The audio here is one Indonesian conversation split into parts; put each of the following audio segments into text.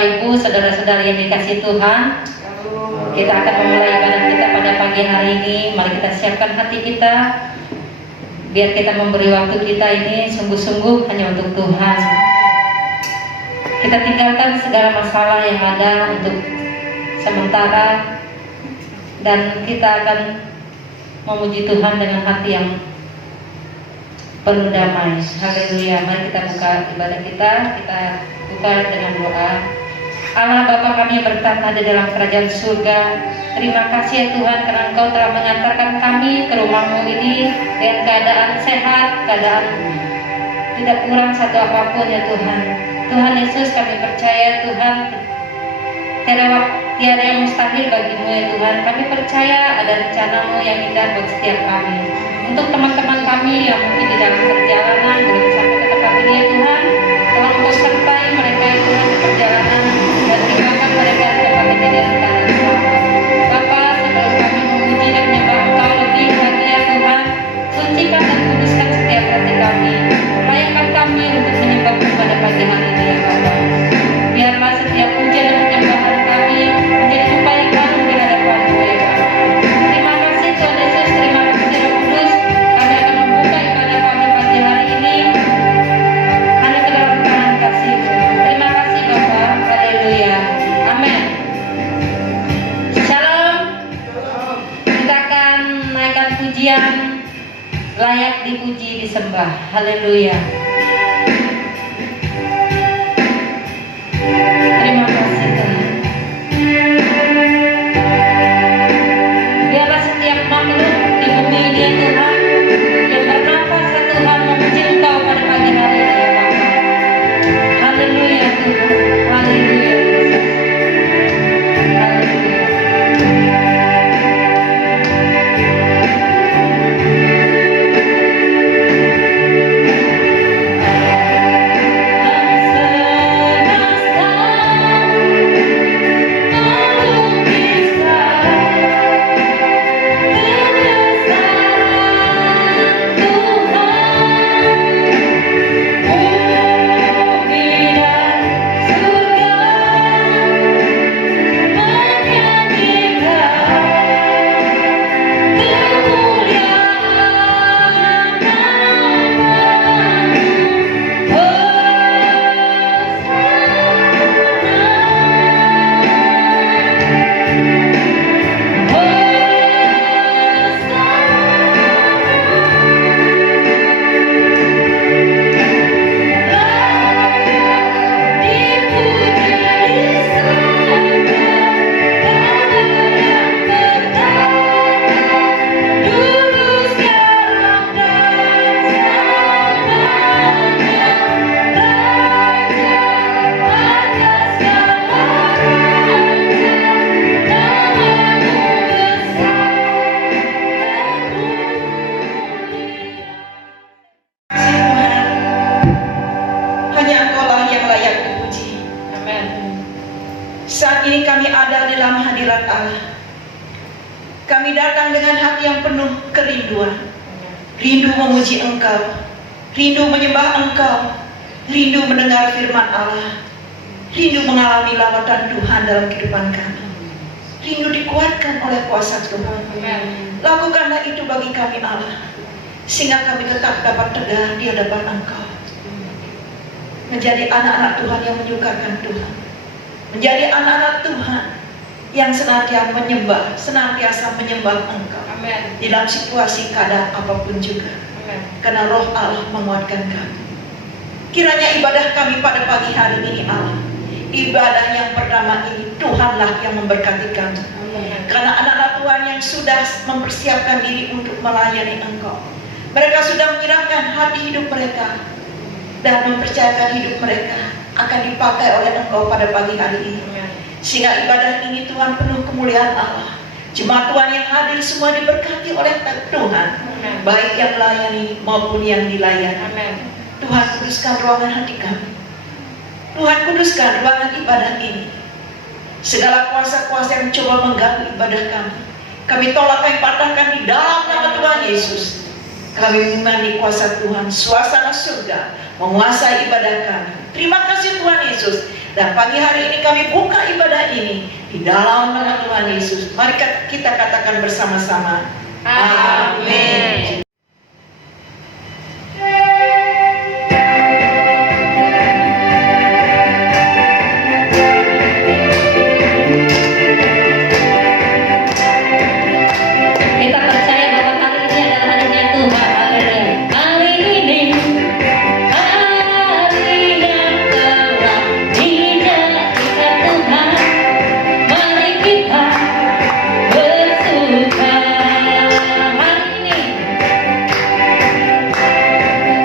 Bapak Ibu, saudara-saudara yang dikasihi Tuhan, kita akan memulai ibadah kita pada pagi hari ini. Mari kita siapkan hati kita, biar kita memberi waktu kita ini sungguh-sungguh hanya untuk Tuhan. Kita tinggalkan segala masalah yang ada untuk sementara, dan kita akan memuji Tuhan dengan hati yang penuh damai. Haleluya. Mari kita buka ibadah kita buka dengan doa. Allah Bapa kami yang bertahta di dalam kerajaan surga, terima kasih ya Tuhan, karena Engkau telah mengantarkan kami ke rumah-Mu ini dengan keadaan sehat, keadaan tidak kurang satu apapun ya Tuhan. Tuhan Yesus, kami percaya Tuhan, tiada yang mustahil bagi-Mu ya Tuhan. Kami percaya ada rencana-Mu yang indah buat setiap kami. Untuk teman-teman kami yang mungkin di dalam perjalanan belum sampai ke tempat ini ya Tuhan, tolong Engkau sertai mereka ya Tuhan di perjalanan, dan tinggalkan mereka di tempat ini dengan keadaan selamat. Bapa, sebelum kami memuji dan menyembah Engkau lebih lagi ya Tuhan, sucikan dan kuduskan setiap hati kami. Layakkan kami untuk menyembah-Mu pada pagi hari ini ya Bapa. Biarlah setiap pujian dan penyembahan kami menjadi upaya yang baru di hadapan-Mu ya Bapa. Terima kasih Tuhan Yesus, terima kasih Roh Kudus. Kami akan membuka ibadah kami pagi hari ini hanya ke dalam tangan kasih-Mu. Terima kasih Bapa. Haleluya. Amin. Shalom. Kita akan naikkan pujian layak dipuji disembah. Haleluya. Terima kasih Tuhan. Biarlah setiap makhluk di bumi ini ya Tuhan, yang bernafas ya Tuhan, memuji Engkau pada pagi hari ini ya Bapa. Haleluya Tuhan. Haleluya. Haleluya. Saat ini kami ada dalam hadirat Allah. Kami datang dengan hati yang penuh kerinduan. Rindu memuji Engkau, rindu menyembah Engkau, rindu mendengar firman Allah, rindu mengalami lawatan Tuhan dalam kehidupan kami. Rindu dikuatkan oleh kuasa Tuhan. Lakukanlah itu bagi kami Allah, sehingga kami tetap dapat tegar di hadapan Engkau, menjadi anak-anak Tuhan yang menyukakan Tuhan, menjadi anak-anak Tuhan yang senantiasa menyembah Engkau. Amen. Di dalam situasi keadaan apapun juga. Amen. Karena Roh Allah menguatkan kami. Kiranya ibadah kami pada pagi hari ini Allah, ibadah yang pertama ini Tuhanlah yang memberkati kami. Amen. Karena anak-anak Tuhan yang sudah mempersiapkan diri untuk melayani Engkau, mereka sudah menyerahkan hati hidup mereka dan mempercayakan hidup mereka akan dipakai oleh Engkau pada pagi hari ini. Sehingga ibadah ini Tuhan penuh kemuliaan Allah. Jemaat Tuhan yang hadir semua diberkati oleh Tuhan. Amen. Baik yang melayani maupun yang dilayani. Amen. Tuhan kuduskan ruangan hati kami. Tuhan kuduskan ruangan ibadah ini. Segala kuasa-kuasa yang coba mengganggu ibadah kami, kami tolak, kami patahkan di dalam nama Tuhan Yesus. Kami mengimani kuasa Tuhan, suasana surga menguasai ibadah kami. Terima kasih Tuhan Yesus. Dan pagi hari ini kami buka ibadah ini di dalam nama Tuhan Yesus. Mari kita katakan bersama-sama. Amin. Kita percaya bahwa hari ini adalah harinya Tuhan. Haleluya. Hari ini hari yang telah dijadikan Tuhan. Mari kita bersuka.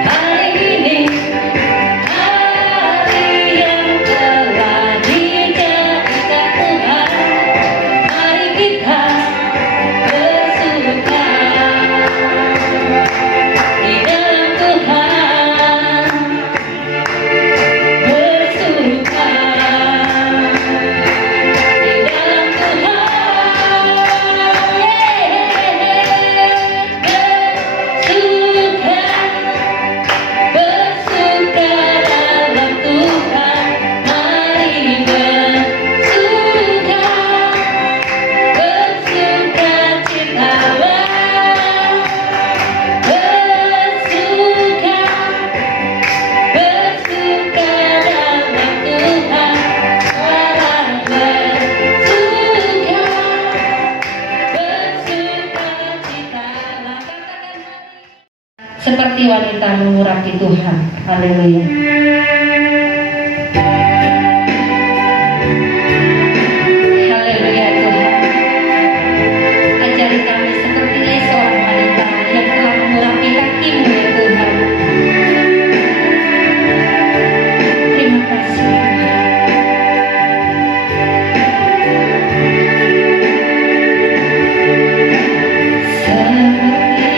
Hari ini hari yang telah dijadikan Tuhan. Mari kita bersuka di dalam Tuhan, bersuka di dalam Tuhan, bersuka dalam Tuhan, mari bersuka citalah, bersuka dalam Tuhan, orang bersuka citalah. Katakan seperti wanita mengurapi Tuhan. Haleluya. Haleluya Tuhan. Ajari kami seperti seorang wanita yang telah mengurapi kaki-Mu ya Tuhan. Terima kasih. Seperti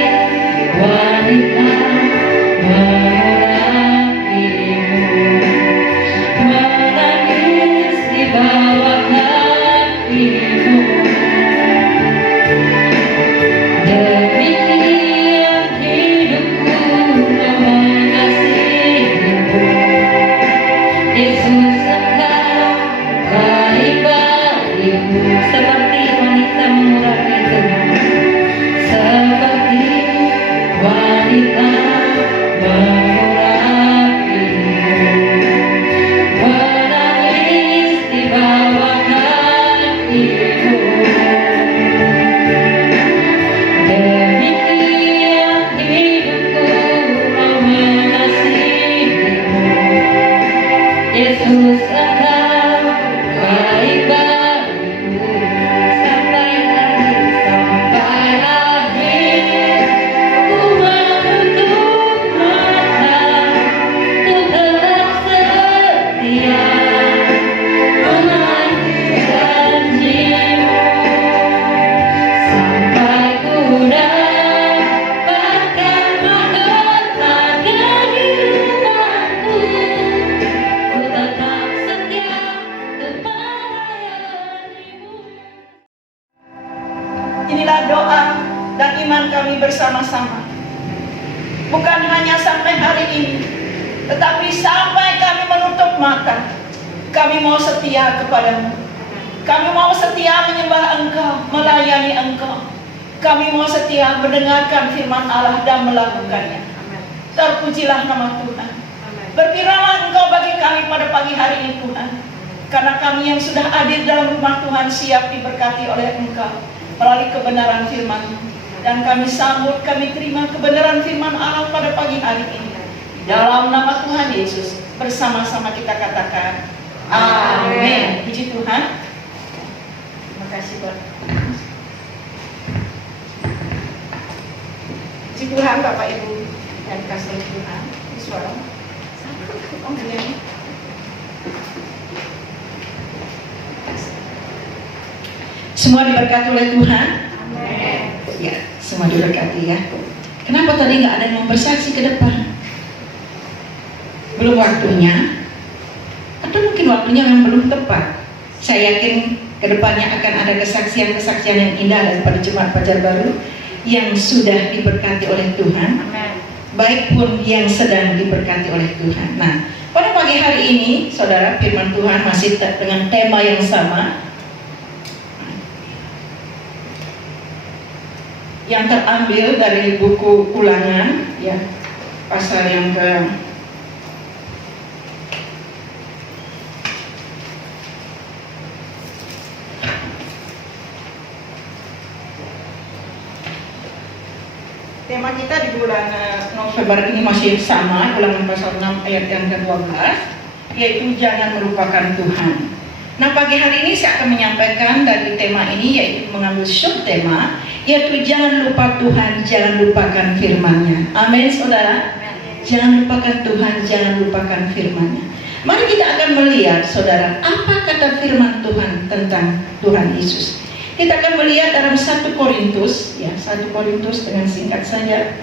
wanita mengurapi-Mu, menangis di bawah kaki-Mu. Demikian hidupku mengasihi-Mu. Yesus, Engkau baik bagiku. Seperti wanita mengurapi Tuhan. Seperti wanita mengurapi-Mu, menangis di bawah kaki-Mu. Demikian hidupku mengasihi-Mu. Yesus, Engkau baik bagiku. Sampai akhir ku menutup mata, ku tetap setia menanti janji-Mu. Sampai ku dapatkan mahkota kehidupanku, ku tetap setia untuk melayani-Mu. Inilah doa dan iman kami bersama-sama. Bukan hanya sampai hari ini, tetapi sampai kami menutup mata. Kami mau setia kepada-Mu. Kami mau setia menyembah Engkau, melayani Engkau. Kami mau setia mendengarkan firman Allah dan melakukannya. Terpujilah nama Tuhan. Berfirmanlah Engkau bagi kami pada pagi hari ini Tuhan. Karena kami yang sudah hadir dalam rumah Tuhan siap diberkati oleh Engkau melalui kebenaran firman-Mu. Dan kami sambut, kami terima kebenaran firman Allah pada pagi hari ini. Dalam nama Tuhan Yesus, bersama-sama kita katakan, amin. Puji Tuhan. Terima kasih Tuhan. Puji Tuhan Bapak Ibu dan kasih Tuhan. Ini suara. Oh, ini. Semua diberkati oleh Tuhan. Amin. Ya, semua diberkati ya. Kenapa tadi nggak ada yang mau bersaksi ke depan? Belum waktunya? Atau mungkin waktunya memang belum tepat? Saya yakin kedepannya akan ada kesaksian-kesaksian yang indah daripada Jemaat Fajar Baru. yang sudah diberkati oleh Tuhan, baik pun yang sedang diberkati oleh Tuhan. Nah, pada pagi hari ini, saudara, firman Tuhan masih dengan tema yang sama, yang terambil dari buku Ulangan, ya, pasal yang ke tema kita di bulan November ini masih sama, Ulangan pasal 6 ayat yang ke-12, yaitu jangan melupakan Tuhan. Nah, pagi hari ini saya akan menyampaikan dari tema ini, yaitu mengambil subtema, yaitu jangan lupa Tuhan, jangan lupakan firman-Nya. Amin, saudara. Jangan lupakan Tuhan, jangan lupakan firman-Nya. Mari kita akan melihat, saudara, apa kata firman Tuhan tentang Tuhan Yesus. Kita akan melihat dalam 1 Korintus, ya, 1 Korintus dengan singkat saja,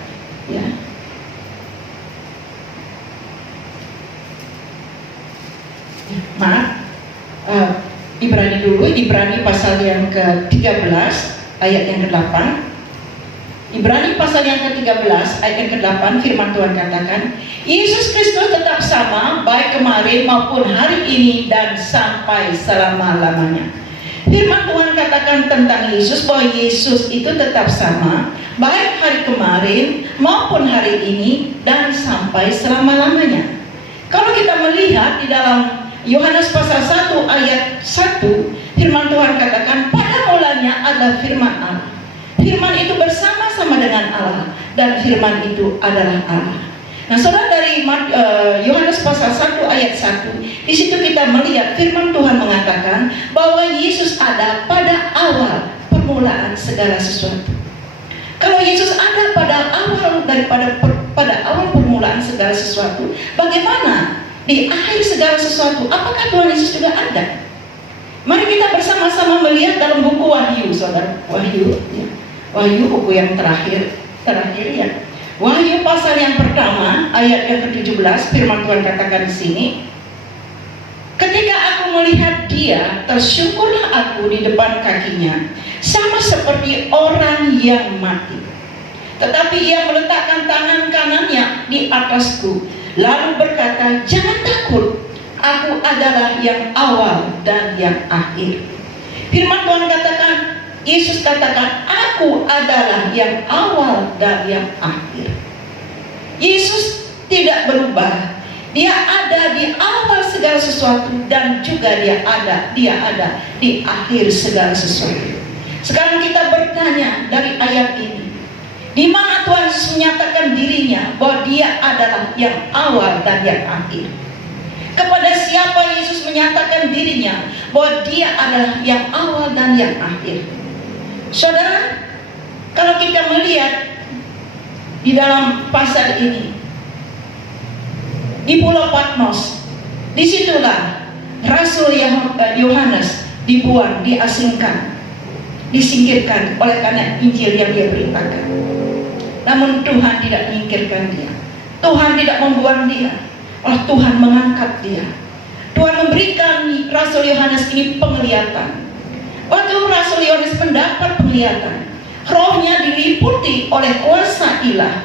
ya. Maaf, Ibrani dulu, Ibrani pasal yang ke-13 ayat yang ke-8. Ibrani pasal yang ke-13 ayat yang ke-8, firman Tuhan katakan, Yesus Kristus tetap sama baik kemarin maupun hari ini dan sampai selama-lamanya. Firman Tuhan katakan tentang Yesus bahwa Yesus itu tetap sama baik hari kemarin maupun hari ini dan sampai selama-lamanya. Kalau kita melihat di dalam Yohanes pasal 1 ayat 1, firman Tuhan katakan pada mulanya adalah firman Allah. Firman itu bersama-sama dengan Allah dan firman itu adalah Allah. Nah, saudara, dari Yohanes pasal 1 ayat 1, di situ kita melihat firman Tuhan mengatakan bahwa Yesus ada pada awal permulaan segala sesuatu. Kalau Yesus ada pada awal pada awal permulaan segala sesuatu, bagaimana di akhir segala sesuatu? Apakah Tuhan Yesus juga ada? Mari kita bersama-sama melihat dalam buku Wahyu, saudara. Wahyu, ya. Wahyu buku yang terakhir ya. Wahyu pasal yang pertama ayat yang ke-17, firman Tuhan katakan di sini, ketika aku melihat dia, tersyukurlah aku di depan kakinya, sama seperti orang yang mati. Tetapi ia meletakkan tangan kanannya di atasku, lalu berkata, jangan takut, aku adalah yang awal dan yang akhir. Firman Tuhan katakan, Yesus katakan, aku adalah yang awal dan yang akhir. Yesus tidak berubah. Dia ada di awal segala sesuatu dan juga dia ada di akhir segala sesuatu. Sekarang kita bertanya dari ayat ini, di mana Tuhan Yesus menyatakan dirinya bahwa dia adalah yang awal dan yang akhir? Kepada siapa Yesus menyatakan dirinya bahwa dia adalah yang awal dan yang akhir? Saudara, kalau kita melihat di dalam pasal ini, di Pulau Patmos, disitulah Rasul Yohanes dibuang, diasingkan, disingkirkan oleh karena Injil yang dia beritakan. Namun Tuhan tidak menyingkirkan dia. Tuhan tidak membuang dia. Allah Tuhan mengangkat dia. Tuhan memberikan Rasul Yohanes ini penglihatan. Waktu Rasul Yohanes mendapat penglihatan, rohnya diliputi oleh kuasa ilah.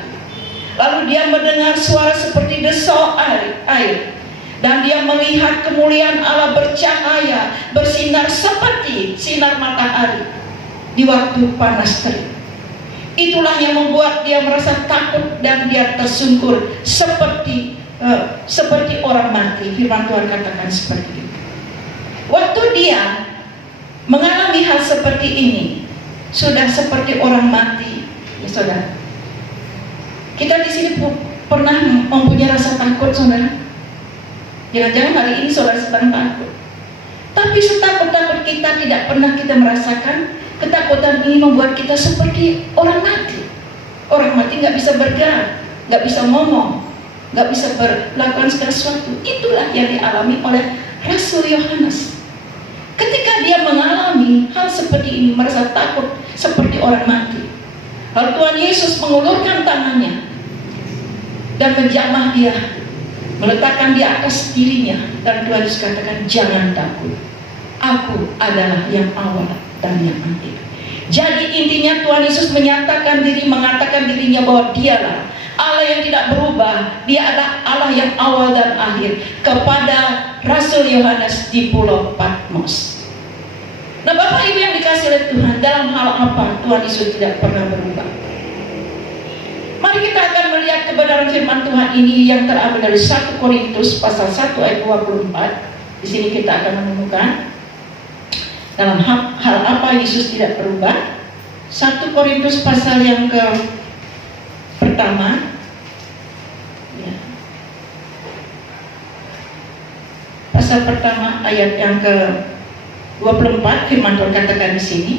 Lalu dia mendengar suara seperti desau air. Dan dia melihat kemuliaan Allah bercahaya, bersinar seperti sinar matahari di waktu panas terik. Itulah yang membuat dia merasa takut dan dia tersungkur seperti orang mati. Firman Tuhan katakan seperti itu. Waktu dia mengalami hal seperti ini, sudah seperti orang mati, ya saudara. Kita di sini pernah mempunyai rasa takut, saudara. Jangan-jangan hari ini saudara sedang takut. Tapi setakut-takut kita tidak pernah kita merasakan ketakutan ini membuat kita seperti orang mati. Orang mati nggak bisa bergerak, nggak bisa ngomong, nggak bisa melakukan segala sesuatu. Itulah yang dialami oleh Rasul Yohanes. Ketika dia mengalami hal seperti ini, merasa takut seperti orang mati, lalu Tuhan Yesus mengulurkan tangannya dan menjamah dia, meletakkan di atas dirinya, dan Tuhan Yesus katakan, jangan takut, aku adalah yang awal dan yang akhir. Jadi intinya Tuhan Yesus mengatakan dirinya bahwa dialah Allah yang tidak berubah. Dia adalah Allah yang awal dan akhir kepada Rasul Yohanes di Pulau Patmos. Nah, Bapak Ibu yang dikasih oleh Tuhan, dalam hal apa Tuhan Yesus tidak pernah berubah? Mari kita akan melihat kebenaran firman Tuhan ini yang terambil dari 1 Korintus pasal 1 ayat 24. Di sini kita akan menemukan dalam hal apa Yesus tidak berubah. 1 Korintus pasal yang pertama, ya. Pasal pertama ayat yang ke-24, firman Tuhan katakan di sini,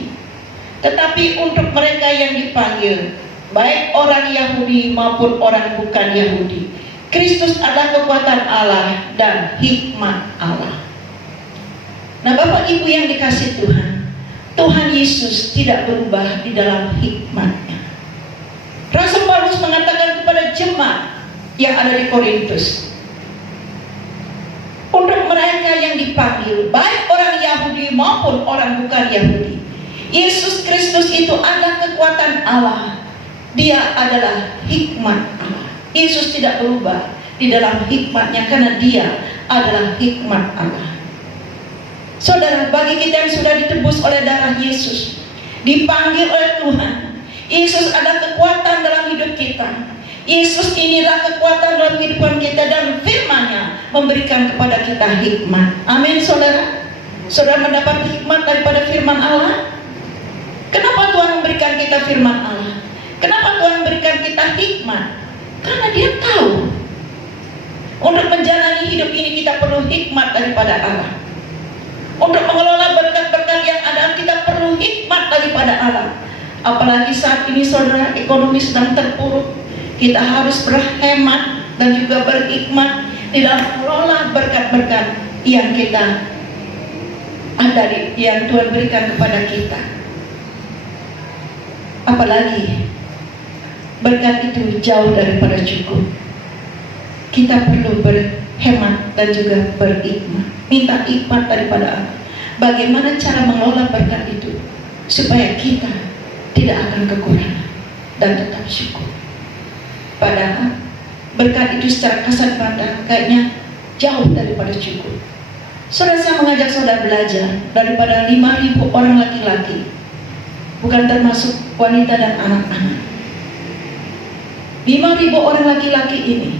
tetapi untuk mereka yang dipanggil, baik orang Yahudi maupun orang bukan Yahudi, Kristus adalah kekuatan Allah dan hikmat Allah. Nah, Bapak Ibu yang dikasih Tuhan, Tuhan Yesus tidak berubah di dalam hikmatnya. Rasul Paulus mengatakan kepada jemaat yang ada di Korintus, untuk mereka yang dipanggil, baik orang Yahudi maupun orang bukan Yahudi, Yesus Kristus itu adalah kekuatan Allah. Dia adalah hikmat Allah. Yesus tidak berubah di dalam hikmatnya karena dia adalah hikmat Allah. Saudara, bagi kita yang sudah ditebus oleh darah Yesus, dipanggil oleh Tuhan, Yesus adalah kekuatan dalam hidup kita. Yesus inilah kekuatan dalam kehidupan kita, dan firman-Nya memberikan kepada kita hikmat. Amin, saudara. Saudara mendapat hikmat daripada firman Allah. Kenapa Tuhan memberikan kita firman Allah? Kenapa Tuhan memberikan kita hikmat? Karena Dia tahu untuk menjalani hidup ini kita perlu hikmat daripada Allah. Untuk mengelola berkat-berkat yang ada kita perlu hikmat daripada Allah. Apalagi saat ini saudara, ekonomi sedang terpuruk. Kita harus berhemat dan juga berhikmat di dalam mengelola berkat-berkat yang kita ada, yang Tuhan berikan kepada kita. Apalagi berkat itu jauh daripada cukup. Kita perlu berhemat dan juga berhikmat. Minta hikmat daripada Allah. Bagaimana cara mengelola berkat itu supaya kita tidak akan kekurangan dan tetap syukur. Padahal berkat itu secara kasat mata kayaknya jauh daripada cukup. Saudara, saya mengajak saudara belajar daripada 5.000 orang laki-laki, bukan termasuk wanita dan anak-anak. 5.000 orang laki-laki ini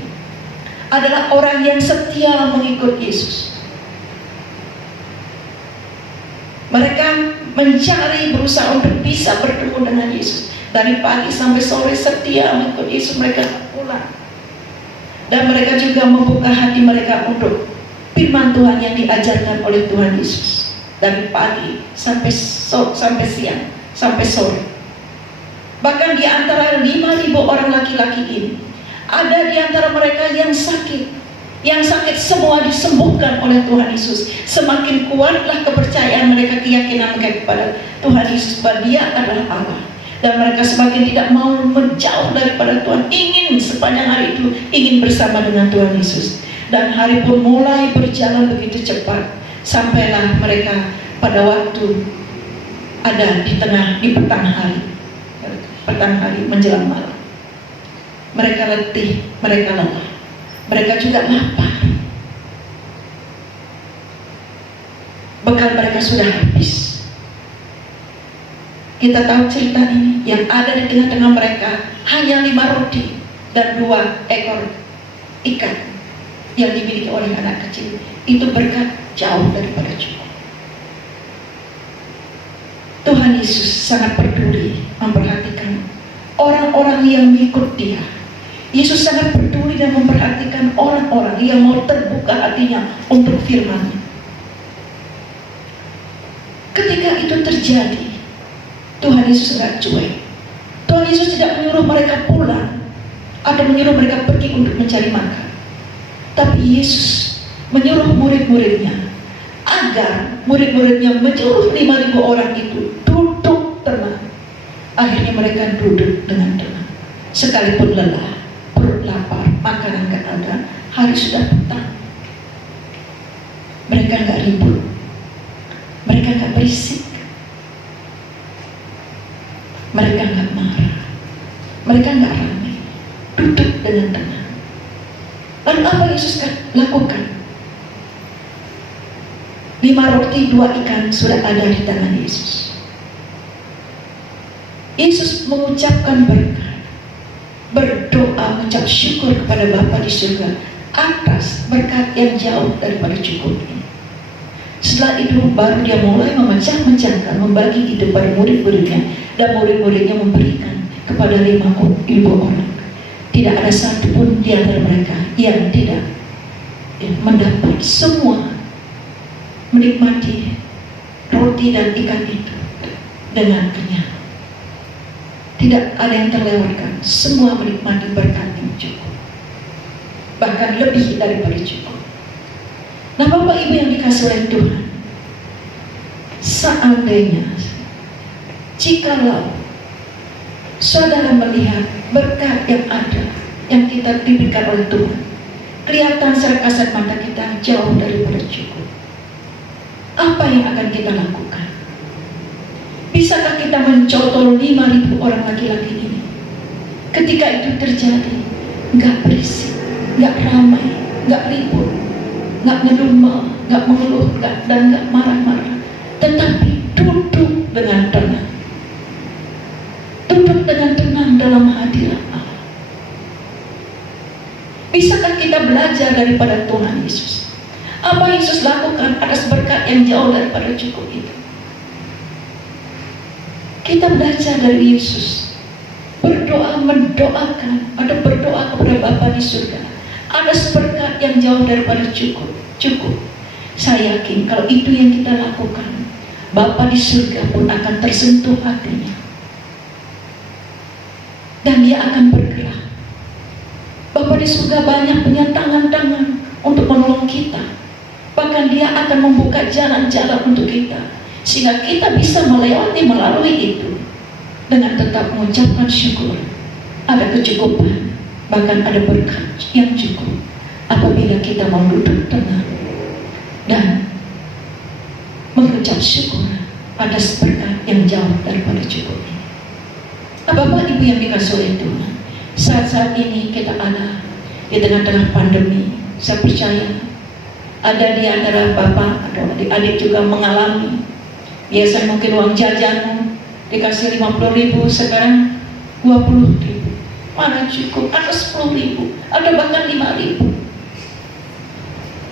adalah orang yang setia mengikut Yesus. Mereka mencari, berusaha untuk bisa bertemu dengan Yesus. Dari pagi sampai sore setia mengikut Yesus, mereka pulang. Dan mereka juga membuka hati mereka untuk firman Tuhan yang diajarkan oleh Tuhan Yesus. Dari pagi sampai siang, sampai sore. Bahkan di antara 5.000 orang laki-laki ini, ada di antara mereka yang sakit. Yang sakit semua disembuhkan oleh Tuhan Yesus. Semakin kuatlah kepercayaan mereka, keyakinan mereka kepada Tuhan Yesus bahwa Dia adalah Allah. Dan mereka semakin tidak mau menjauh daripada Tuhan. Ingin sepanjang hari itu ingin bersama dengan Tuhan Yesus. Dan hari pun mulai berjalan begitu cepat. Sampailah mereka pada waktu ada di petang hari. Petang hari menjelang malam. Mereka letih, mereka lelah. Mereka juga lapar. Bekal mereka sudah habis. Kita tahu cerita ini, yang ada di tengah-tengah mereka hanya 5 roti dan 2 ekor ikan yang dimiliki oleh anak kecil. Itu berkat jauh daripada cukup. Tuhan Yesus sangat peduli memperhatikan orang-orang yang mengikut Dia. Yesus sangat peduli dan memperhatikan orang-orang yang mau terbuka hatinya untuk firman-Nya. Ketika itu terjadi, Tuhan Yesus sangat cuek. Tuhan Yesus tidak menyuruh mereka pulang atau menyuruh mereka pergi untuk mencari makan. Tapi Yesus menyuruh murid-muridnya agar murid-muridnya menyuruh 5.000 orang itu duduk tenang. Akhirnya mereka duduk dengan tenang. Sekalipun lelah, perut lapar, makanan gak ada, hari sudah petang. Mereka gak ribut, mereka gak berisik. Mereka nggak marah, mereka nggak ramai, duduk dengan tenang. Lalu apa Yesus lakukan? 5 roti 2 ikan sudah ada di tangan Yesus. Yesus mengucapkan berkat, berdoa, mengucap syukur kepada Bapa di surga atas berkat yang jauh daripada cukup ini. Setelah itu baru dia mulai memecah-mecahkan, membagi itu pada murid-muridnya, dan murid-muridnya memberikan kepada 5.000 orang. Tidak ada satupun di antara mereka yang tidak mendapat. Semua menikmati roti dan ikan itu dengan kenyang. Tidak ada yang terlewatkan. Semua menikmati berkat yang cukup, bahkan lebih daripada cukup. Nah, Bapak Ibu yang dikasih oleh Tuhan, seandainya jikalau saudara melihat berkat yang ada, yang kita diberikan oleh Tuhan, kelihatan secara kasat mata kita jauh daripada cukup, apa yang akan kita lakukan? Bisakah kita mencotol 5.000 orang laki-laki ini? Ketika itu terjadi, nggak berisik, nggak ramai, nggak ribut, nggak ngedumel, nggak mengeluh, dan nggak marah-marah, tetapi duduk dengan tenang. Duduk dengan tenang dalam hadirat Allah. Bisakah kita belajar daripada Tuhan Yesus? Apa Yesus lakukan atas berkat yang jauh daripada cukup itu? Kita belajar dari Yesus, berdoa, mendoakan, ada berdoa kepada Bapa di surga atas berkat yang jauh daripada cukup. Saya yakin kalau itu yang kita lakukan, Bapa di surga pun akan tersentuh hatinya, dan dia akan bergerak. Bapa di surga banyak punya tangan-tangan untuk menolong kita. Bahkan dia akan membuka jalan-jalan untuk kita, sehingga kita bisa melalui itu dengan tetap mengucapkan syukur. Ada kecukupan, bahkan ada berkat yang cukup apabila kita mau duduk tenang dan mengucap syukur atas berkat yang jauh daripada cukup ini. Bapak Ibu yang dikasih oleh Tuhan, saat-saat ini kita ada di tengah-tengah pandemi. Saya percaya ada di antara Bapak atau adik-adik juga mengalami, biasa mungkin uang jajanmu dikasih 50.000, sekarang 20.000, mana cukup, ada 10.000, ada bahkan 5.000.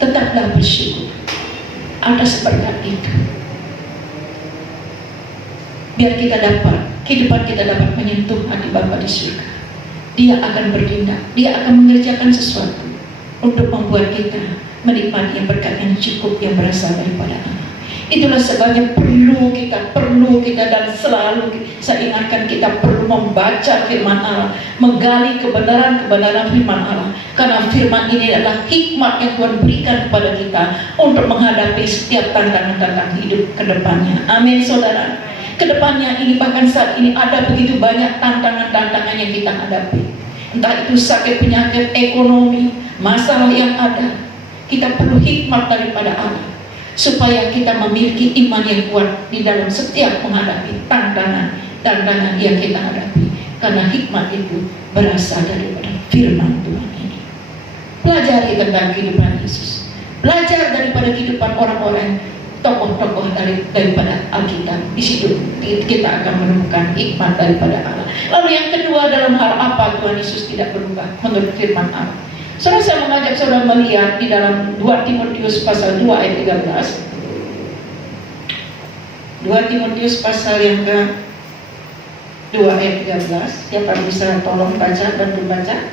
Tetaplah bersyukur atas berkat itu, biar kita dapat, kehidupan kita dapat menyentuh hati Bapa di surga. Dia akan bertindak, dia akan mengerjakan sesuatu untuk membuat kita menikmati yang berkat yang cukup yang berasal daripada Allah. Itulah sebabnya perlu kita dan selalu saya ingatkan, kita perlu membaca firman Allah, menggali kebenaran firman Allah, karena firman ini adalah hikmat yang Tuhan berikan kepada kita untuk menghadapi setiap tantangan-tantangan hidup ke depannya. Amin saudara. Kedepannya ini, bahkan saat ini ada begitu banyak tantangan-tantangan yang kita hadapi, entah itu sakit, penyakit, ekonomi, masalah yang ada. Kita perlu hikmat daripada Allah supaya kita memiliki iman yang kuat di dalam setiap menghadapi tantangan yang kita hadapi, karena hikmat itu berasal daripada firman Tuhan ini. Pelajari tentang kehidupan Yesus, belajar daripada kehidupan orang-orang tokoh-tokoh daripada Alkitab. Di situ kita akan menemukan hikmat daripada Allah. Lalu yang kedua, dalam hal apa Tuhan Yesus tidak berubah menurut firman Allah? Saudara, saya mengajak saudara melihat di dalam 2 Timotius pasal 2 ayat 13. 2 Timotius pasal yang ke 2 ayat 13. Siapa bisa tolong baca dan membaca?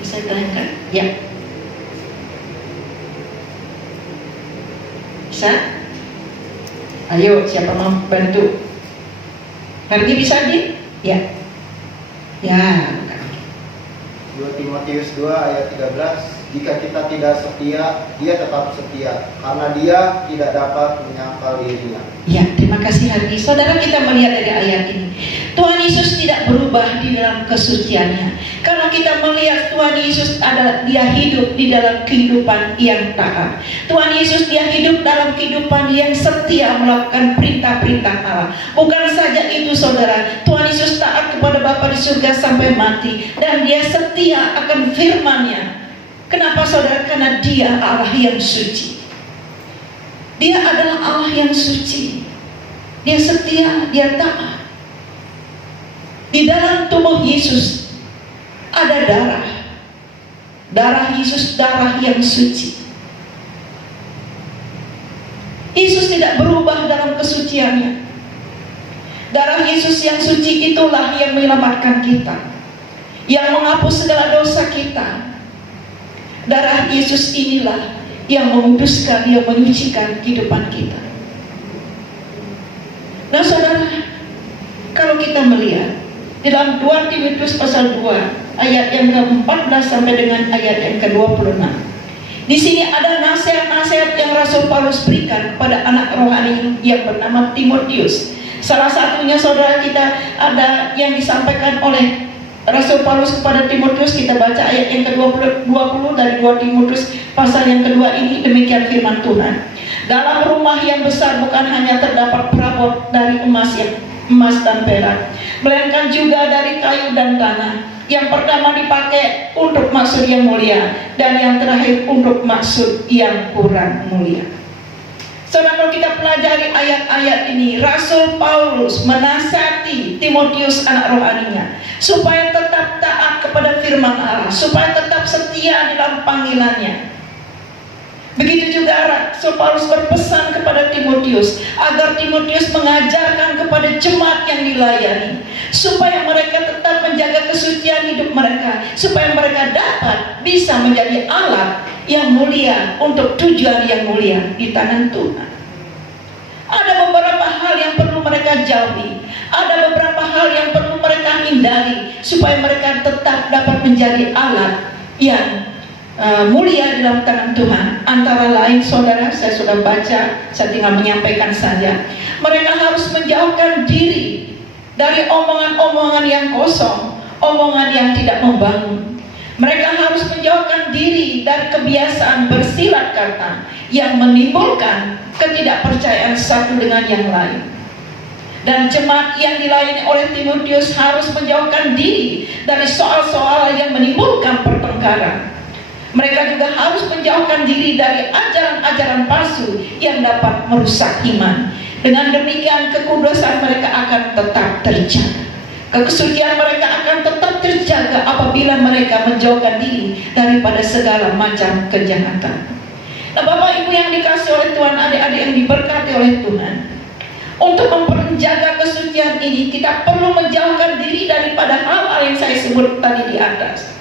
Bisa tayangkan? Ya. Bisa? Ayo, siapa mau bantu? Hargi bisa di? Ya. Ya. 2 Timotius 2 ayat 13. Jika kita tidak setia, dia tetap setia, karena dia tidak dapat menyangkal dirinya. Ya, terima kasih Hargi. Saudara, kita melihat dari ayat ini, Tuhan Yesus tidak berubah di dalam kesuciannya. Karena Pertama kita melihat Tuhan Yesus adalah dia hidup di dalam kehidupan yang taat. Tuhan Yesus dia hidup dalam kehidupan yang setia melakukan perintah-perintah Allah. Bukan saja itu saudara, Tuhan Yesus taat kepada Bapa di surga sampai mati, dan dia setia akan firman-Nya. Kenapa saudara? Karena dia Allah yang suci. Dia adalah Allah yang suci. Dia setia, dia taat. Di dalam tubuh Yesus ada darah. Darah Yesus, darah yang suci. Yesus tidak berubah dalam kesuciannya. Darah Yesus yang suci itulah yang menyelamatkan kita, yang menghapus segala dosa kita. Darah Yesus inilah yang menguduskan, yang menyucikan kehidupan kita. Nah saudara, kalau kita melihat dalam 2 Timotius pasal 2 ayat yang ke-14 sampai dengan ayat yang ke-26. Di sini ada nasihat-nasihat yang Rasul Paulus berikan kepada anak rohani yang bernama Timotius. Salah satunya saudara, kita ada yang disampaikan oleh Rasul Paulus kepada Timotius. Kita baca ayat yang ke-20 dari 2 Timotius pasal yang kedua ini. Demikian firman Tuhan. Dalam rumah yang besar bukan hanya terdapat perabot dari emas dan perak, melainkan juga dari kayu dan tanah. Yang pertama dipakai untuk maksud yang mulia, dan yang terakhir untuk maksud yang kurang mulia. Saudara, kalau kita pelajari ayat-ayat ini, Rasul Paulus menasihati Timotius anak rohaninya supaya tetap taat kepada firman Allah, supaya tetap setia dalam panggilannya. Begitu juga Rasul Paulus berpesan kepada Timotius agar Timotius mengajarkan kepada jemaat yang dilayani supaya mereka tetap menjaga kesucian hidup mereka, supaya mereka dapat bisa menjadi alat yang mulia untuk tujuan yang mulia di tangan Tuhan. Ada beberapa hal yang perlu mereka jauhi, ada beberapa hal yang perlu mereka hindari supaya mereka tetap dapat menjadi alat yang mulia dalam tangan Tuhan. Antara lain saudara, saya sudah baca, saya tinggal menyampaikan saja. Mereka harus menjauhkan diri dari omongan-omongan yang kosong, omongan yang tidak membangun. Mereka harus menjauhkan diri dari kebiasaan bersilat kata yang menimbulkan ketidakpercayaan satu dengan yang lain. Dan jemaat yang dilayani oleh Timotius harus menjauhkan diri dari soal-soal yang menimbulkan pertengkaran. Mereka juga harus menjauhkan diri dari ajaran-ajaran palsu yang dapat merusak iman. Dengan demikian kekudusan mereka akan tetap terjaga. Kesucian mereka akan tetap terjaga apabila mereka menjauhkan diri daripada segala macam kejahatan. Nah, Bapak Ibu yang dikasihi oleh Tuhan, adik-adik yang diberkati oleh Tuhan, untuk menjaga kesucian ini kita perlu menjauhkan diri daripada hal-hal yang saya sebut tadi di atas.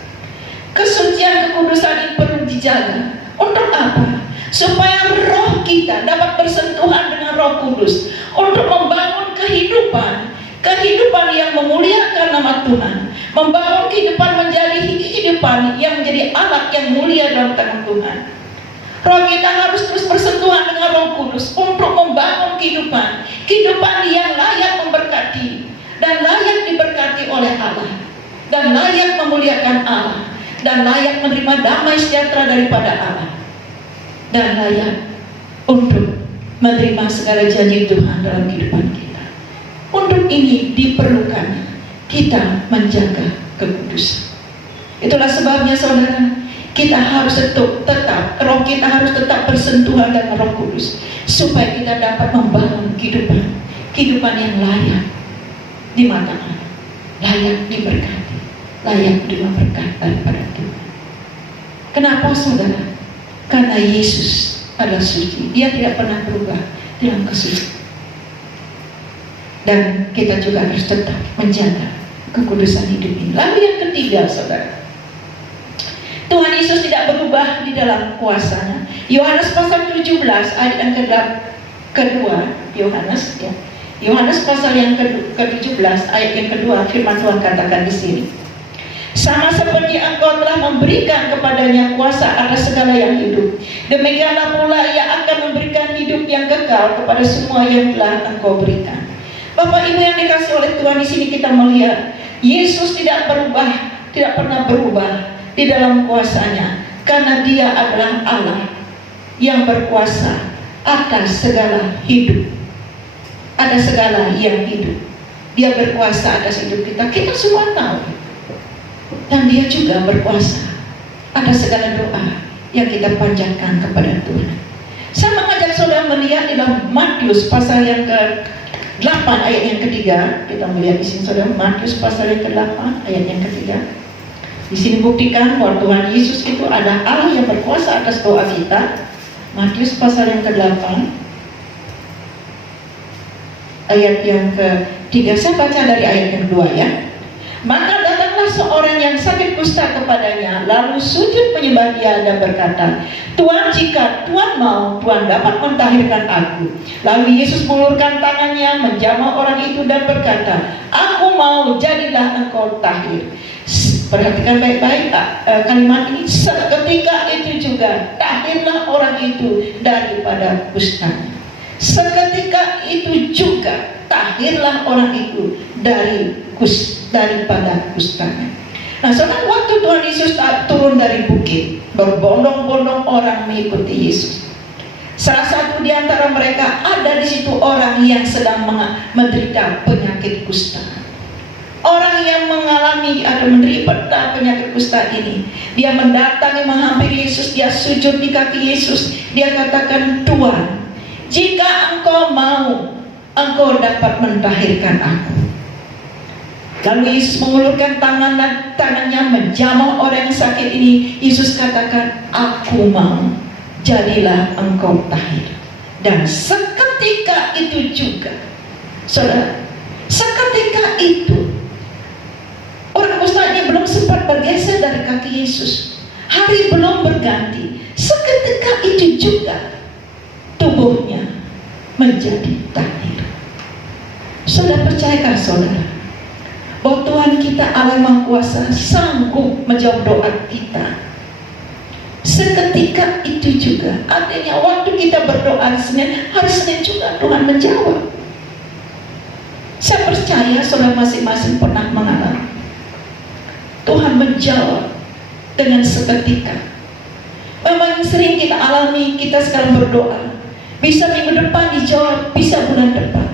Kesucian, kekudusan ini perlu dijaga. Untuk apa? Supaya roh kita dapat bersentuhan dengan Roh Kudus untuk membangun kehidupan yang memuliakan nama Tuhan, membangun kehidupan menjadi kehidupan yang menjadi alat yang mulia dalam tangan Tuhan. Roh kita harus terus bersentuhan dengan Roh Kudus untuk membangun kehidupan yang layak memberkati dan layak diberkati oleh Allah, dan layak memuliakan Allah, dan layak menerima damai sejahtera daripada Allah, dan layak untuk menerima segala janji Tuhan dalam kehidupan kita. Untuk ini diperlukan kita menjaga kekudusan. Itulah sebabnya saudara, kita harus tetap roh kita harus tetap bersentuhan dengan Roh Kudus supaya kita dapat membangun kehidupan yang layak di mata Allah, layak diberkati, layak menerima berkat daripada Tuhan. Kenapa saudara? Karena Yesus adalah suci. Dia tidak pernah berubah dalam kesucian. Dan kita juga harus tetap menjaga kekudusan hidup ini. Lalu yang ketiga saudara, Tuhan Yesus tidak berubah di dalam kuasanya. Yohanes pasal 17 ayat yang kedua, Yohanes pasal yang ke-17 ayat yang kedua, firman Tuhan katakan di sini, sama seperti engkau telah memberikan kepadanya kuasa atas segala yang hidup, demikianlah pula ia akan memberikan hidup yang kekal kepada semua yang telah engkau berikan. Bapak Ibu yang dikasihi oleh Tuhan, di sini kita melihat Yesus tidak berubah tidak pernah berubah di dalam kuasanya, karena Dia adalah Allah yang berkuasa atas segala hidup. Ada segala yang hidup. Dia berkuasa atas hidup kita. Kita semua tahu. Dan Dia juga berkuasa atas segala doa yang kita panjatkan kepada Tuhan. Saya mengajak saudara melihat di dalam Matius pasal yang ke-8 ayat yang ketiga. Kita melihat di sini saudara, Matius pasal yang ke-8 ayat yang ketiga. Di sini buktikan bahwa Tuhan Yesus itu ada Allah yang berkuasa atas doa kita. Matius pasal yang ke-8 ayat yang ke-3. Saya baca dari ayat yang kedua ya. Maka datanglah seorang yang sakit kusta kepadanya, lalu sujud menyembah Dia dan berkata, Tuhan, jika Tuhan mau, Tuhan dapat mentahirkan aku. Lalu Yesus mengulurkan tangannya, menjamah orang itu dan berkata, Aku mau, jadilah engkau tahir. Perhatikan baik-baik kalimat ini. Seketika itu juga tahirlah orang itu daripada kustanya. Seketika itu juga tahirlah orang itu daripada kustanya. Nah, saudara, waktu Tuhan Yesus turun dari bukit, berbondong-bondong orang mengikuti Yesus. Salah satu di antara mereka ada di situ orang yang sedang menderita penyakit kusta. Orang yang mengalami atau menderita penyakit kusta ini, dia mendatangi, menghampiri Yesus, dia sujud di kaki Yesus. Dia katakan, Tuhan, jika engkau mau, engkau dapat mentahirkan aku. Lalu Yesus mengulurkan tangannya, menjamah orang yang sakit ini. Yesus katakan, aku mau, jadilah engkau tahir. Dan seketika itu juga, saudara, seketika itu orang kusta ini belum sempat bergeser dari kaki Yesus. Hari belum berganti. Seketika itu juga tubuhnya menjadi tahir. Saudara, percayakah saudara bahwa Tuhan kita Allah Maha Kuasa sanggup menjawab doa kita? Seketika itu juga, artinya waktu kita berdoa hari Senin juga Tuhan menjawab. Saya percaya saudara masing-masing pernah mengalami Tuhan menjawab dengan seketika. Memang sering kita alami, kita sekarang berdoa, bisa minggu depan dijawab, bisa bulan depan.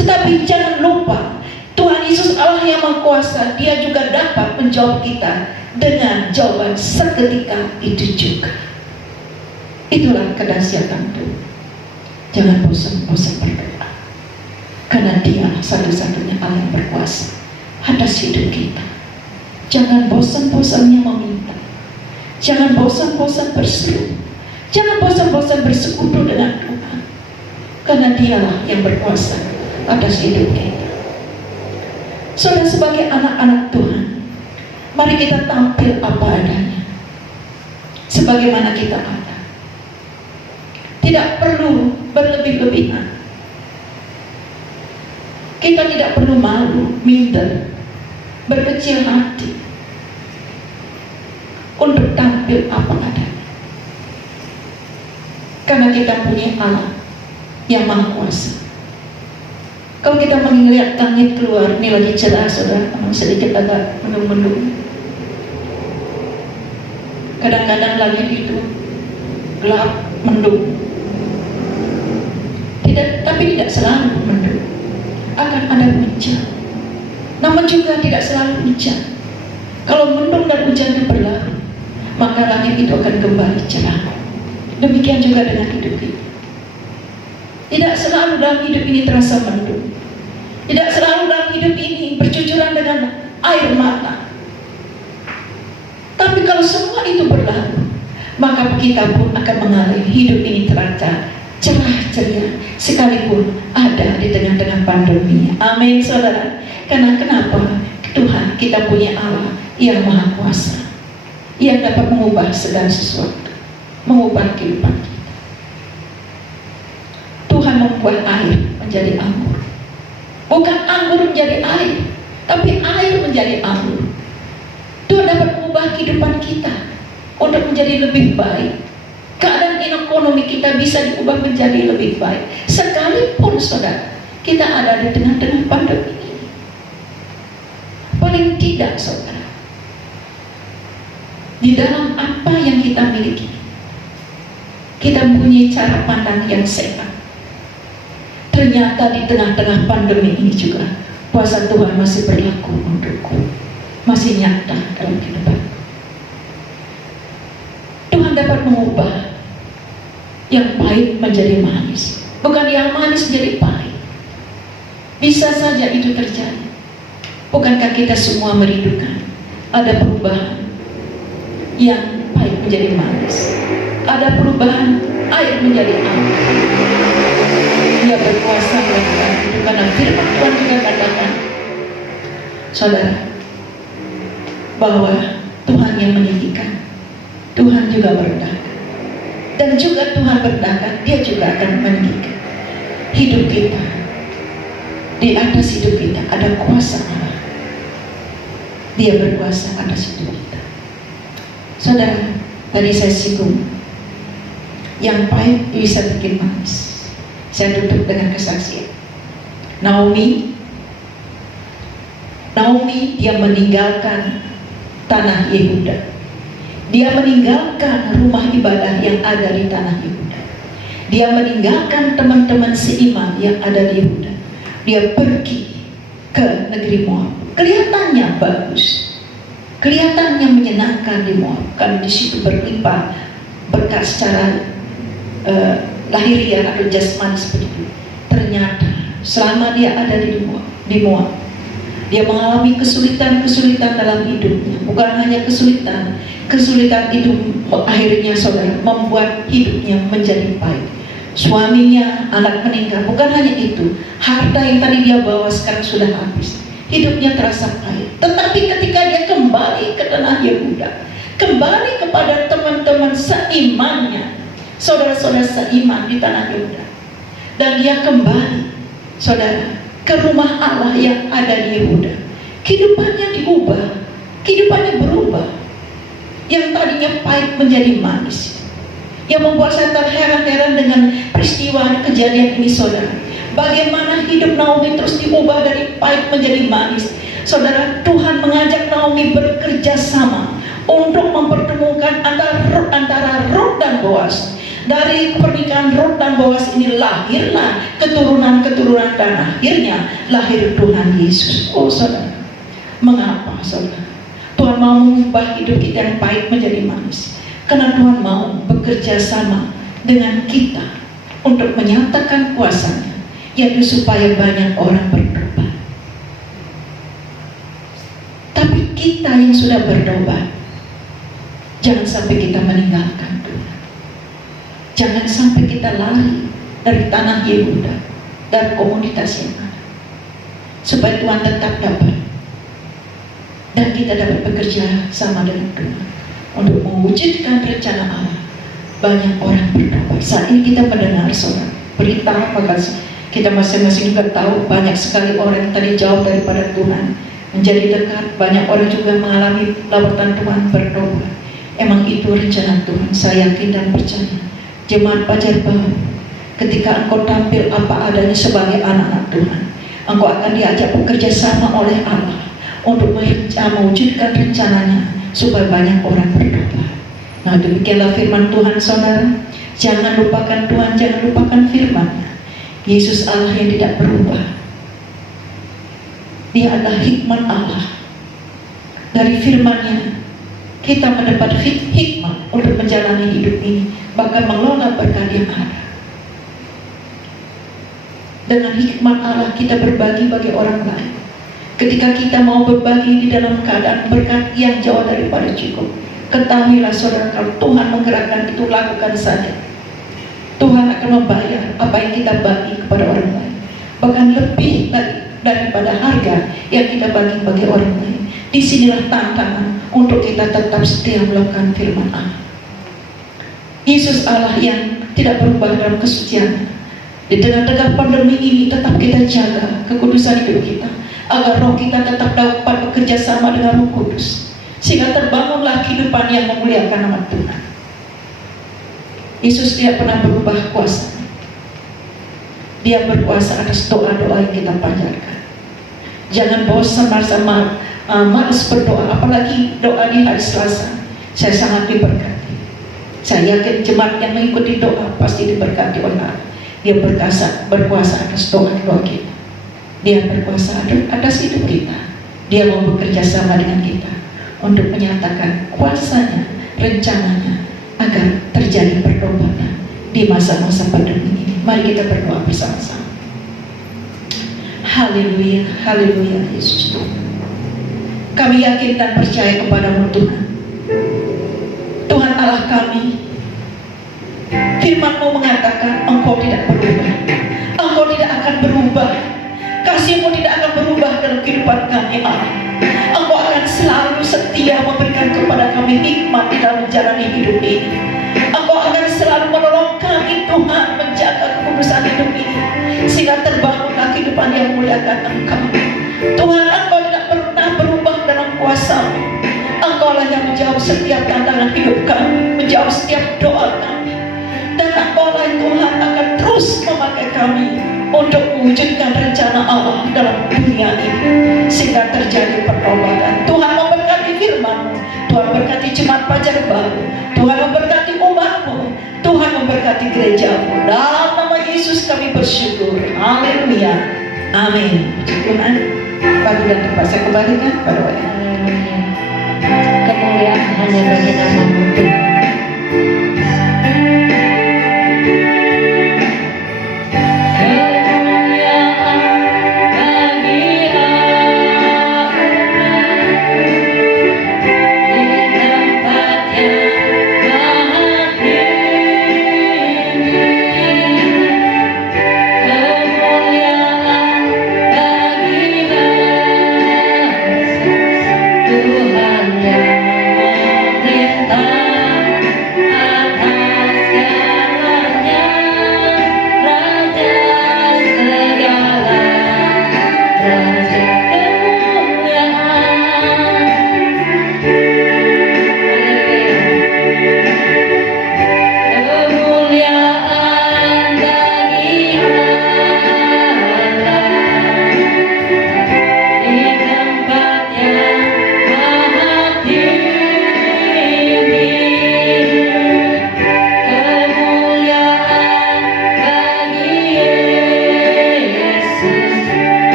Tetapi jangan lupa, Tuhan Yesus Allah yang Maha Kuasa, Dia juga dapat menjawab kita dengan jawaban seketika itu juga. Itulah kedahsyatan Tuhan. Jangan bosan-bosan berdoa, karena Dia satu-satunya Allah yang berkuasa atas hidup kita. Jangan bosan-bosannya meminta. Jangan bosan-bosan berseru. Jangan bosan-bosan bersekutu dengan Tuhan, karena Dialah yang berkuasa atas hidup kita. Saudara, sebagai anak-anak Tuhan, mari kita tampil apa adanya, sebagaimana kita ada. Tidak perlu berlebih-lebihan. Kita tidak perlu malu, minder, berkecil hati untuk tampil apa adanya, karena kita punya Allah yang Maha Kuasa. Kalau kita melihat langit keluar, ini lagi cerah saudara, memang sedikit agak mendung-mendung. Kadang-kadang langit itu gelap, mendung. Tapi tidak selalu mendung. Akan ada hujan, namun juga tidak selalu hujan. Kalau mendung dan hujan itu berlalu, maka langit itu akan kembali cerah. Demikian juga dengan hidup kita. Tidak selalu dalam hidup ini terasa mendung. Tidak selalu dalam hidup ini bercucuran dengan air mata. Tapi kalau semua itu berlalu, maka kita pun akan mengalami hidup ini terasa cerah ceria, sekalipun ada di tengah-tengah pandemi. Amin saudara. Karena kenapa? Tuhan kita punya Allah yang Maha Kuasa, yang dapat mengubah segala sesuatu, mengubah kehidupan kita. Tuhan membuat air menjadi anggur. Bukan anggur menjadi air, tapi air menjadi anggur. Tuhan dapat mengubah kehidupan kita untuk menjadi lebih baik. Keadaan ekonomi kita bisa diubah menjadi lebih baik, sekalipun saudara kita ada di tengah-tengah pandemi ini. Paling tidak saudara, di dalam apa yang kita miliki. Kita mempunyai cara pandang yang sehat. Ternyata di tengah-tengah pandemi ini juga kuasa Tuhan masih berlaku untukku, masih nyata dalam kehidupan. Tuhan dapat mengubah yang pahit menjadi manis, bukan yang manis menjadi pahit. Bisa saja itu terjadi. Bukankah kita semua merindukan ada perubahan yang pahit menjadi manis, ada perubahan air menjadi air. Dia berkuasa melakukan itu karena firman Tuhan juga katakan, saudara, bahwa Tuhan yang meninggikan, Tuhan juga merendahkan, dan juga Tuhan merendahkan, Dia juga akan meninggikan. Hidup kita, di atas hidup kita ada kuasa Allah. Dia berkuasa atas hidup kita. Saudara, tadi saya singgung yang pahit bisa bikin manis. Saya tutup dengan kesaksian Naomi. Dia meninggalkan tanah Yehuda. Dia meninggalkan rumah ibadah yang ada di tanah Yehuda. Dia meninggalkan teman-teman seiman yang ada di Yehuda. Dia pergi ke negeri Moab. Kelihatannya bagus, kelihatannya menyenangkan di Moab, karena di situ berlimpah berkat secara lahiriah atau jasmani seperti itu. Ternyata selama dia ada di Moab, dia mengalami kesulitan-kesulitan dalam hidupnya. Bukan hanya kesulitan itu akhirnya saudara membuat hidupnya menjadi pahit. Suaminya, anak meninggal. Bukan hanya itu, harta yang tadi dia bawa sekarang sudah habis. Hidupnya terasa pahit. Tetapi ketika dia kembali ke tanah Yehuda, kembali kepada teman-teman seimannya, saudara-saudara seiman di tanah Yehuda, dan dia kembali, saudara, ke rumah Allah yang ada di Yehuda, kehidupannya diubah, kehidupannya berubah. Yang tadinya pahit menjadi manis. Yang membuat saya terheran-heran dengan peristiwa kejadian ini, saudara. Bagaimana hidup Naomi terus diubah dari pahit menjadi manis. Saudara, Tuhan mengajak Naomi bekerja sama untuk mempertemukan antara Rut dan Boaz. Dari pernikahan Rut dan Boaz ini lahirlah keturunan-keturunan, dan akhirnya lahir Tuhan Yesus. Oh saudara, mengapa saudara? Tuhan mau mengubah hidup kita yang pahit menjadi manis. Karena Tuhan mau bekerja sama dengan kita untuk menyatakan kuasa-Nya, yaitu supaya banyak orang bertobat. Tapi kita yang sudah bertobat, jangan sampai kita meninggalkan Tuhan. Jangan sampai kita lari dari tanah Yehuda dan komunitas yang ada, supaya Tuhan tetap dapat, dan kita dapat bekerja sama dengan Tuhan untuk mewujudkan rencana Allah. Banyak orang bertobat. Saat ini kita mendengar saudara berita, maka kita masing-masing juga tahu banyak sekali orang yang tadi jauh daripada Tuhan menjadi dekat. Banyak orang juga mengalami lawatan Tuhan bertobat. Emang itu rencana Tuhan. Saya yakin dan percaya, jemaat Pajar Baru, ketika engkau tampil apa adanya sebagai anak-anak Tuhan, engkau akan diajak bekerja sama oleh Allah untuk mewujudkan rencananya supaya banyak orang bertobat. Nah, demikianlah firman Tuhan, saudara. Jangan lupakan Tuhan, jangan lupakan firman-Nya. Yesus Allah yang tidak berubah. Dia adalah hikmat Allah. Dari firman-Nya kita mendapat hikmat untuk menjalani hidup ini, bahkan mengelola berkat yang ada. Dengan hikmat Allah kita berbagi bagi orang lain. Ketika kita mau berbagi di dalam keadaan berkat yang jauh daripada cukup, ketahuilah saudara, kalau Tuhan menggerakkan itu, lakukan saja. Tuhan akan membayar apa yang kita bagi kepada orang lain, bahkan lebih daripada harga yang kita bagi orang lain. Disinilah tantangan untuk kita tetap setia melakukan firman Allah. Yesus Allah yang tidak berubah dalam kesucian. Di tengah-tengah pandemi ini tetap kita jaga kekudusan hidup kita, agar roh kita tetap dapat bekerja sama dengan Roh Kudus, sehingga terbangunlah kehidupan yang memuliakan nama Tuhan. Yesus tidak pernah berubah kuasa. Dia berkuasa atas doa-doa yang kita panjatkan. Jangan bosan sama malas berdoa, apalagi doa di hari Selasa. Saya sangat diberkati. Saya yakin jemaat yang mengikuti doa pasti diberkati oleh Allah. Dia berkuasa atas doa-doa kita. Dia berkuasa atas hidup kita. Dia mau bekerja sama dengan kita untuk menyatakan kuasanya, rencananya, agar terjadi pertobatan di masa-masa pandemi ini. Mari kita berdoa bersama-sama. Haleluya, haleluya Yesus Tuhan. Kami yakin dan percaya kepadamu Tuhan. Tuhan Allah kami, firman-Mu mengatakan Engkau tidak berubah. Engkau tidak akan berubah. Kasih-Mu tidak akan berubah dalam kehidupan kami Allah. Engkau akan selalu setia memberikan kepada kami hikmat di dalam menjalani hidup ini. Engkau akan selalu menolong kami Tuhan menjaga kekudusan hidup ini, sehingga terbangunlah kehidupan yang muliakan Engkau. Tuhan, Engkau tidak pernah berubah dalam kuasa-Mu. Engkau lah yang menjawab setiap tantangan hidup kami, menjawab setiap doa kami. Dan Engkau lah Tuhan akan terus memakai kami untuk mewujudkan rencana Allah dalam dunia ini, sehingga terjadi pertobatan. Tuhan memberkati firman-Mu, Tuhan memberkati jemaat Fajar Baru, Tuhan memberkati umat-Mu, Tuhan memberkati gereja-Mu. Dalam nama Yesus kami bersyukur. Haleluya. Amin. Puji Tuhan. Bagi dan tempat saya kembalikan pada waktu. Haleluya. Kemuliaan hanya bagi nama-Mu Tuhan.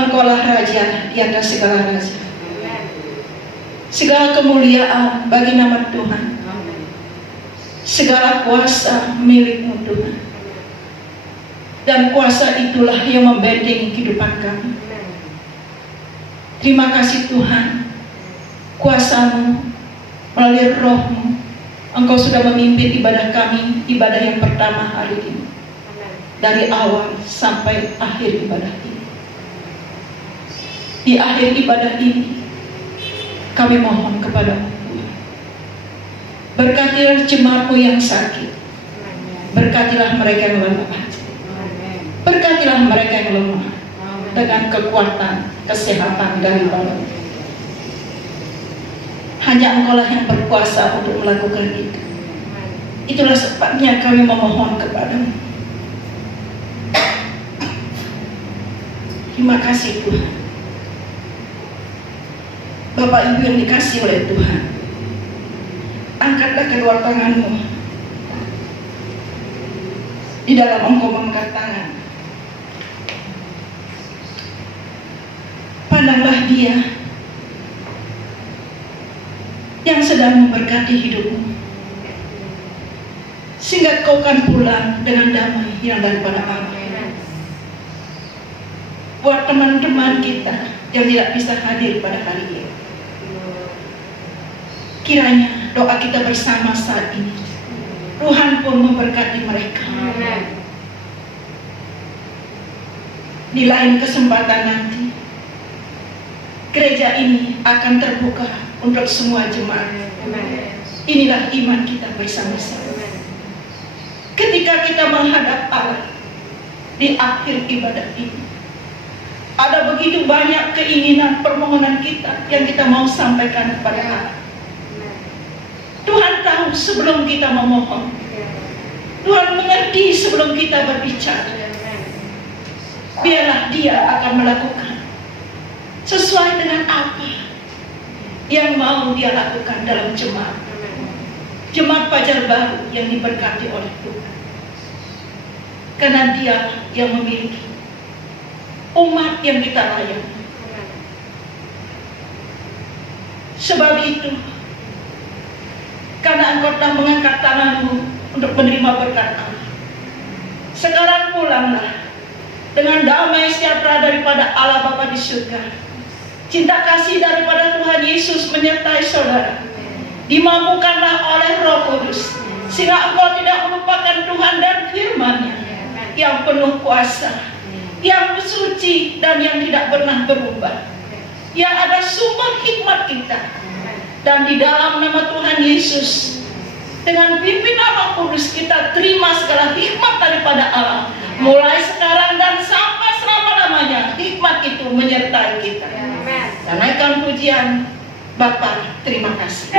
Engkaulah Raja di atas segala raja. Segala kemuliaan bagi nama Tuhan. Segala kuasa milik-Mu Tuhan. Dan kuasa itulah yang membentengi kehidupan kami. Terima kasih Tuhan. Kuasa-Mu melalui Roh-Mu, Engkau sudah memimpin ibadah kami, ibadah yang pertama hari ini, dari awal sampai akhir ibadah ini. Di akhir ibadah ini, kami mohon kepada-Mu, berkatilah jemaat-Mu yang sakit, berkatilah mereka yang lemah, berkatilah mereka yang lemah dengan kekuatan, kesehatan dari Allah. Hanya Engkau lah yang berkuasa untuk melakukan itu. Itulah sebabnya kami memohon kepada-Mu. Terima kasih Tuhan. Bapak Ibu yang dikasihi oleh Tuhan, angkatlah kedua tangan-Mu di dalam Engkau mengangkat tangan. Pandanglah Dia yang sedang memberkati hidupmu, sehingga kau akan pulang dengan damai yang daripada Allah. Buat teman-teman kita yang tidak bisa hadir pada hari ini, kiranya doa kita bersama saat ini, Tuhan pun memberkati mereka. Di lain kesempatan nanti, gereja ini akan terbuka untuk semua jemaat. Inilah iman kita bersama-sama. Ketika kita menghadap Allah di akhir ibadat ini, ada begitu banyak keinginan permohonan kita yang kita mau sampaikan kepada Allah. Tuhan tahu sebelum kita memohon. Tuhan mengerti sebelum kita berbicara. Biarlah Dia akan melakukan sesuai dengan apa yang mau Dia lakukan dalam jemaat. Jemaat Fajar Baru yang diberkati oleh Tuhan. Karena Dia yang memiliki umat yang kita layani. Sebab itu, karena Engkau telah mengangkat tanganmu untuk menerima berkat Allah, sekarang pulanglah dengan damai sejahtera daripada Allah Bapa di surga, cinta kasih daripada Tuhan Yesus menyertai saudara, dimampukanlah oleh Roh Kudus, sehingga engkau tidak melupakan Tuhan dan firman-Nya yang penuh kuasa, yang suci dan yang tidak pernah berubah, yang ada sumber hikmat kita. Dan di dalam nama Tuhan Yesus, dengan pimpinan Roh Kudus, kita terima segala hikmat daripada Allah, mulai sekarang dan sampai selama-lamanya. Hikmat itu menyertai kita. Dan naikkan pujian Bapa, terima kasih.